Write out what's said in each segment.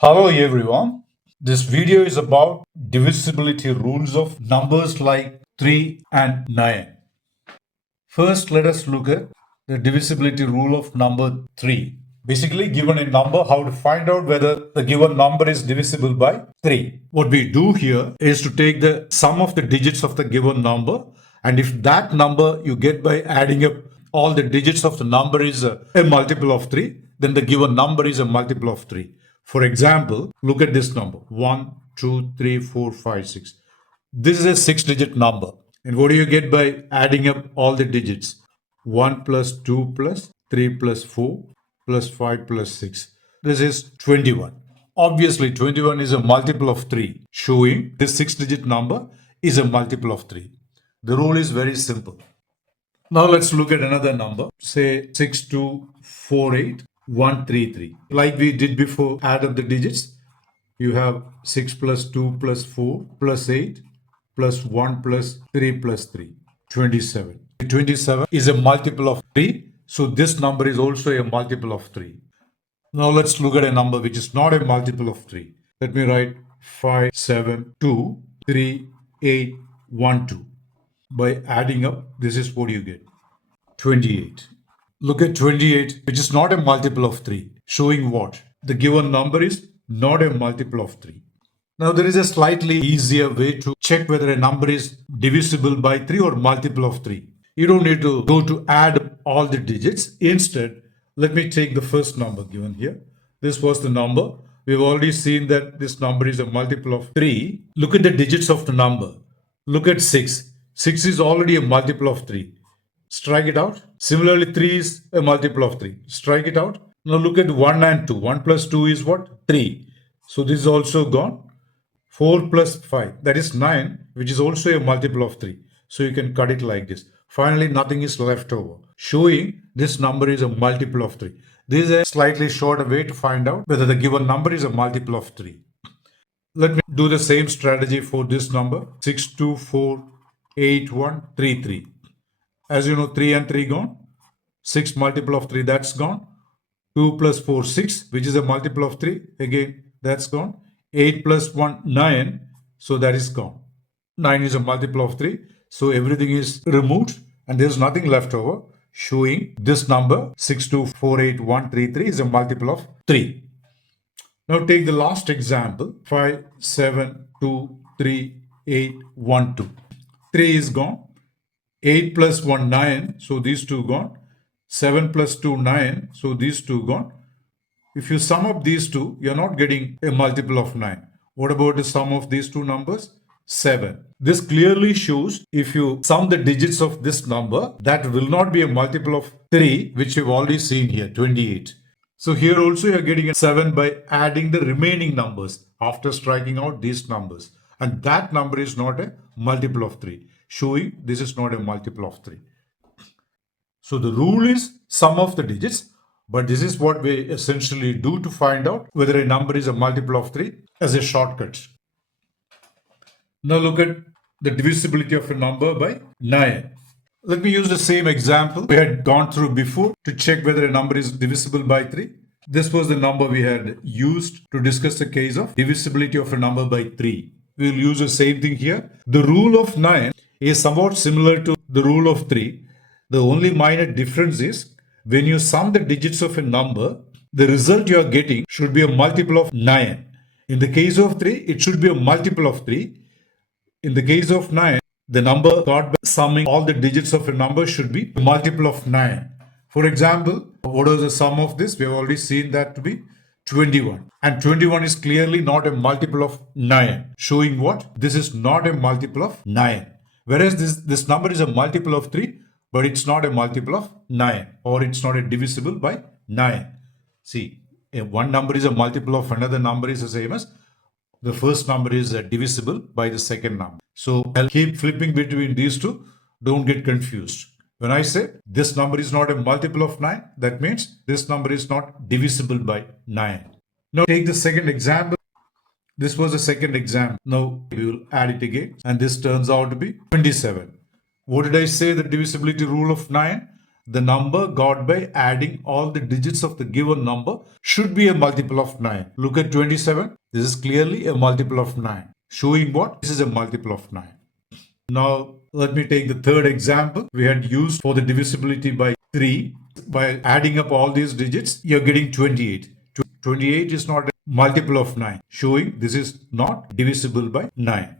Hello everyone. This video is about divisibility rules of numbers like 3 and 9. First, let us look at the divisibility rule of number 3. Basically, given a number, how to find out whether the given number is divisible by 3. What we do here is to take the sum of the digits of the given number, and if that number you get by adding up all the digits of the number is a multiple of 3, then the given number is a multiple of 3. For example, look at this number 1, 2, 3, 4, 5, 6. This is a 6-digit number. And what do you get by adding up all the digits? 1 plus 2 plus 3 plus 4 plus 5 plus 6. This is 21. Obviously, 21 is a multiple of 3, showing this 6-digit number is a multiple of 3. The rule is very simple. Now let's look at another number, say 6248,133. Like we did before, add up the digits. You have 6 plus 2 plus 4 plus 8 plus 1 plus 3 plus 3, 27. 27 is a multiple of 3, so this number is also a multiple of 3. Now let's look at a number which is not a multiple of 3. Let me write 5, 7, 2, 3, 8, 1, 2. By adding up, this is what you get, 28. Look at 28, which is not a multiple of 3, showing what? The given number is not a multiple of 3. Now, there is a slightly easier way to check whether a number is divisible by 3 or multiple of 3. You don't need to go to add all the digits. Instead, let me take the first number given here. This was the number. We've already seen that this number is a multiple of 3. Look at the digits of the number. Look at 6. 6 is already a multiple of 3. Strike it out. Similarly, 3 is a multiple of 3. Strike it out. Now look at 1 and 2. 1 plus 2 is what? 3. So this is also gone. 4 plus 5, that is 9, which is also a multiple of 3. So you can cut it like this. Finally, nothing is left over, showing this number is a multiple of 3. This is a slightly shorter way to find out whether the given number is a multiple of 3. Let me do the same strategy for this number, 6248133. As you know, 3 and 3 gone. 6 multiple of 3, that's gone. 2 plus 4, 6, which is a multiple of 3. Again, that's gone. 8 plus 1, 9. So that is gone. 9 is a multiple of 3. So everything is removed and there's nothing left over, showing this number 6248133 is a multiple of 3. Now take the last example, 5, 7, 2, 3, 8, 1, 2. 3 is gone. 8 plus 1, 9. So these two gone. 7 plus 2, 9. So these two gone. If you sum up these two, you're not getting a multiple of 9. What about the sum of these two numbers? 7. This clearly shows if you sum the digits of this number, that will not be a multiple of 3, which you've already seen here, 28. So here also you're getting a 7 by adding the remaining numbers after striking out these numbers. And that number is not a multiple of 3, showing this is not a multiple of 3. So the rule is sum of the digits. But this is what we essentially do to find out whether a number is a multiple of 3 as a shortcut. Now look at the divisibility of a number by 9. Let me use the same example we had gone through before to check whether a number is divisible by 3. This was the number we had used to discuss the case of divisibility of a number by 3. We will use the same thing here. The rule of 9 is somewhat similar to the rule of 3. The only minor difference is when you sum the digits of a number, the result you are getting should be a multiple of 9. In the case of 3, it should be a multiple of 3. In the case of 9, the number got by summing all the digits of a number should be a multiple of 9. For example, what is the sum of this? We have already seen that to be 21. And 21 is clearly not a multiple of 9, showing what? This is not a multiple of 9. Whereas this number is a multiple of 3, but it's not a multiple of 9, or it's not a divisible by 9. See, one number is a multiple of another number is the same as the first number is divisible by the second number. So I'll keep flipping between these two. Don't get confused. When I say this number is not a multiple of 9, that means this number is not divisible by 9. Now take the second example. This was the second example. Now we will add it again, and this turns out to be 27. What did I say? The divisibility rule of 9? the number got by adding all the digits of the given number should be a multiple of 9. Look at 27. This is clearly a multiple of 9. Showing what? This is a multiple of 9. Now, let me take the third example we had used for the divisibility by 3. By adding up all these digits, you're getting 28. 28 is not a multiple of 9, showing this is not divisible by 9.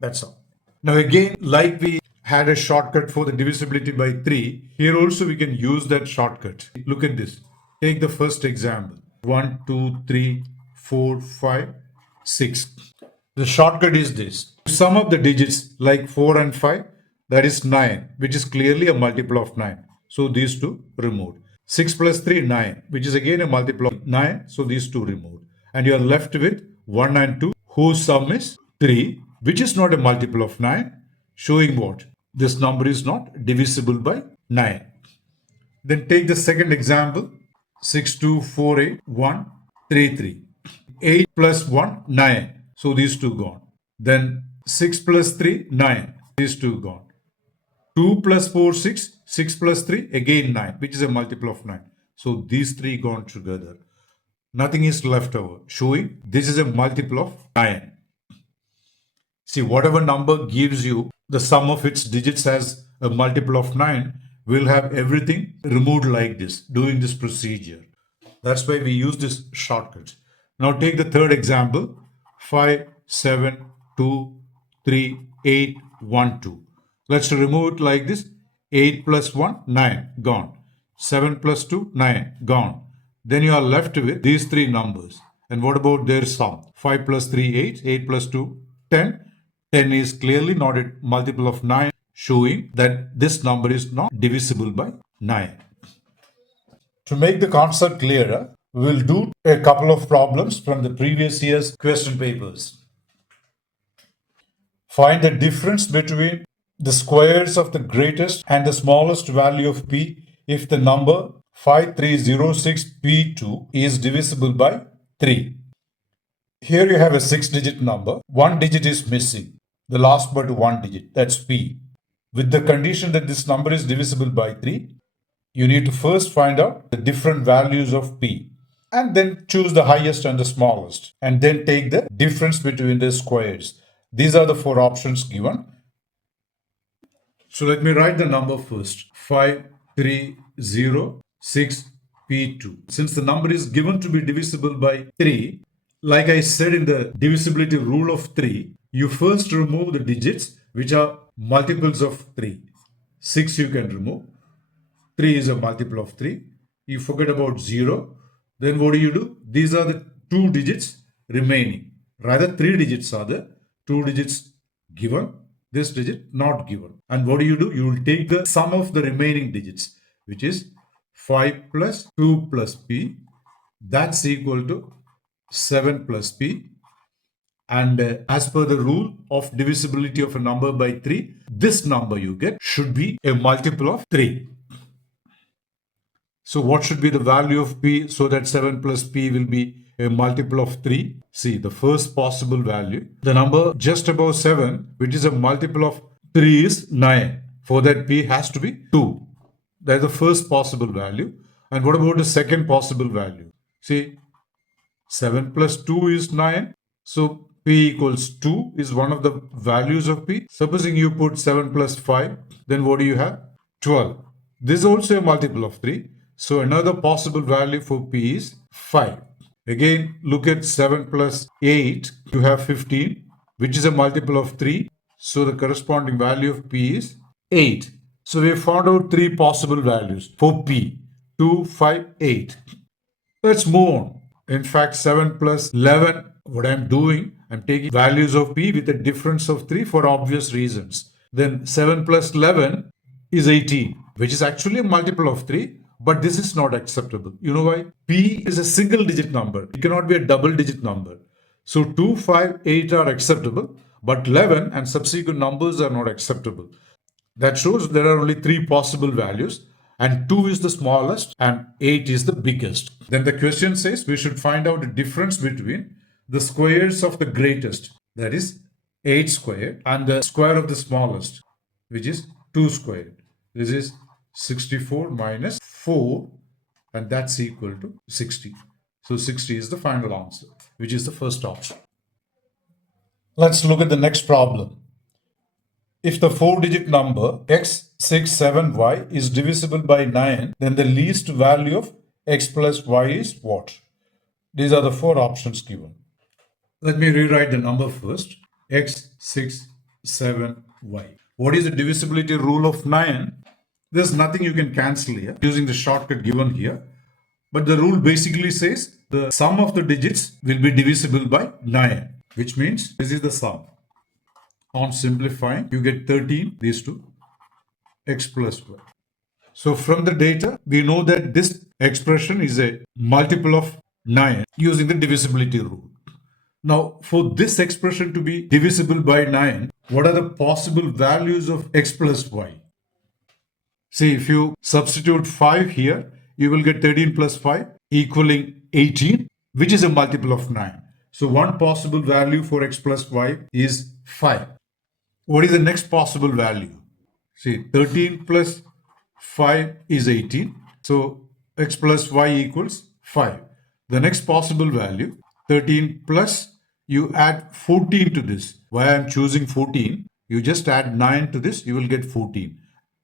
That's all. Now again, like we had a shortcut for the divisibility by 3, here also we can use that shortcut. Look at this. Take the first example. 1, 2, 3, 4, 5, 6. The shortcut is this. Sum up the digits like 4 and 5, that is 9, which is clearly a multiple of 9. So these two removed. 6 plus 3, 9, which is again a multiple of 9. So these two removed. And you are left with 1 and 2, whose sum is 3, which is not a multiple of 9, showing what? This number is not divisible by 9. Then take the second example. 6, 2, 4, 8, 1, 3, 3. 8 plus 1, 9. So these two gone. Then 6 plus 3, 9. These two gone. 2 plus 4, 6. 6 plus 3, again 9, which is a multiple of 9. So these three gone together. Nothing is left over, showing this is a multiple of 9. See, whatever number gives you the sum of its digits as a multiple of 9, we'll have everything removed like this, doing this procedure. That's why we use this shortcut. Now take the third example. 5, 7, 2, 3, 8, 1, 2. Let's remove it like this. 8 plus 1, 9, gone. 7 plus 2, 9, gone. Then you are left with these three numbers. And what about their sum? 5 plus 3, 8. 8 plus 2, 10. 10 is clearly not a multiple of 9, showing that this number is not divisible by 9. To make the concept clearer, we will do a couple of problems from the previous year's question papers. Find the difference between the squares of the greatest and the smallest value of p if the number 5306p2 is divisible by 3. Here you have a 6-digit number. One digit is missing. The last but one digit, that's p. With the condition that this number is divisible by 3, you need to first find out the different values of p and then choose the highest and the smallest and then take the difference between the squares. These are the four options given. So let me write the number first. 5306p2. Since the number is given to be divisible by 3, like I said in the divisibility rule of 3, you first remove the digits which are multiples of 3. 6 you can remove. 3 is a multiple of 3. You forget about 0. Then what do? These are the 2 digits remaining. Rather 3 digits are the 2 digits given. This digit not given. And what do? You will take the sum of the remaining digits, which is 5 plus 2 plus p. That's equal to 7 plus p. And as per the rule of divisibility of a number by 3, this number you get should be a multiple of 3. So what should be the value of p so that 7 plus p will be a multiple of 3? See, the first possible value, the number just above 7, which is a multiple of 3, is 9. For that, p has to be 2. That's the first possible value. And what about the second possible value? See, 7 plus 2 is 9. So p equals 2 is one of the values of p. Supposing you put 7 plus 5, then what do you have? 12. This is also a multiple of 3. So another possible value for p is 5. Again, look at 7 plus 8. You have 15, which is a multiple of 3. So the corresponding value of p is 8. So we have found out 3 possible values for p. 2, 5, 8. Let's move on. In fact, 7 plus 11, what I'm doing, I'm taking values of p with a difference of 3 for obvious reasons. Then 7 plus 11 is 18, which is actually a multiple of 3. But this is not acceptable. You know why? P is a single digit number. It cannot be a double digit number. So 2, 5, 8 are acceptable, but 11 and subsequent numbers are not acceptable. That shows there are only 3 possible values, and 2 is the smallest and 8 is the biggest. Then the question says we should find out the difference between the squares of the greatest, that is 8 squared, and the square of the smallest, which is 2 squared. This is 64 minus 4, and that's equal to 60. So 60 is the final answer, which is the first option. Let's look at the next problem. If the 4-digit number x67y is divisible by 9, then the least value of x plus y is what? These are the 4 options given. Let me rewrite the number first. x67y. What is the divisibility rule of 9? There's nothing you can cancel here using the shortcut given here. But the rule basically says the sum of the digits will be divisible by 9, which means this is the sum. On simplifying, you get 13, these two, x plus y. So from the data, we know that this expression is a multiple of 9 using the divisibility rule. Now, for this expression to be divisible by 9, what are the possible values of x plus y? See, if you substitute 5 here, you will get 13 plus 5 equaling 18, which is a multiple of 9. So one possible value for x plus y is 5. What is the next possible value? See, 13 plus 5 is 18. So x plus y equals 5. The next possible value, 13 plus, you add 14 to this. Why I am choosing 14? You just add 9 to this, you will get 14.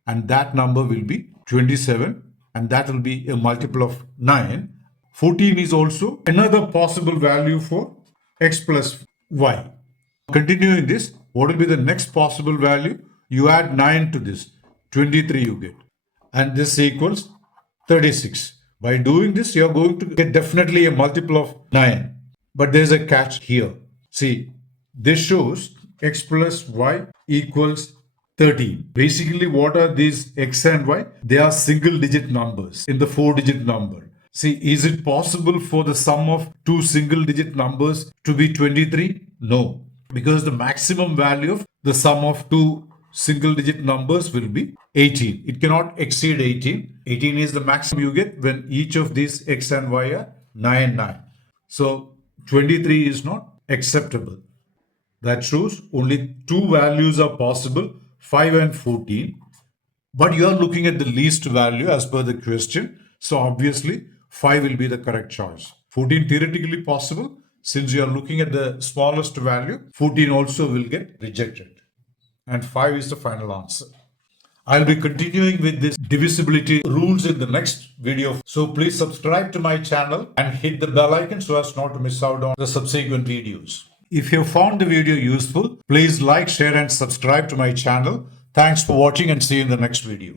And that number will be 27. And that will be a multiple of 9. 14 is also another possible value for x plus y. Continuing this, what will be the next possible value? You add 9 to this, 23 you get. And this equals 36. By doing this, you are going to get definitely a multiple of 9. But there is a catch here. See, this shows x plus y equals 13. Basically, what are these x and y? They are single digit numbers in the 4-digit number. See, is it possible for the sum of two single digit numbers to be 23? No, because the maximum value of the sum of two single digit numbers will be 18. It cannot exceed 18. 18 is the maximum you get when each of these x and y are 9, 9. So 23 is not acceptable. That shows only two values are possible, 5 and 14. But you are looking at the least value as per the question. So obviously 5 will be the correct choice. 14 theoretically possible. Since you are looking at the smallest value, 14 also will get rejected. And 5 is the final answer. I'll be continuing with this divisibility rules in the next video. So please subscribe to my channel and hit the bell icon so as not to miss out on the subsequent videos. If you found the video useful, please like, share and subscribe to my channel. Thanks for watching and see you in the next video.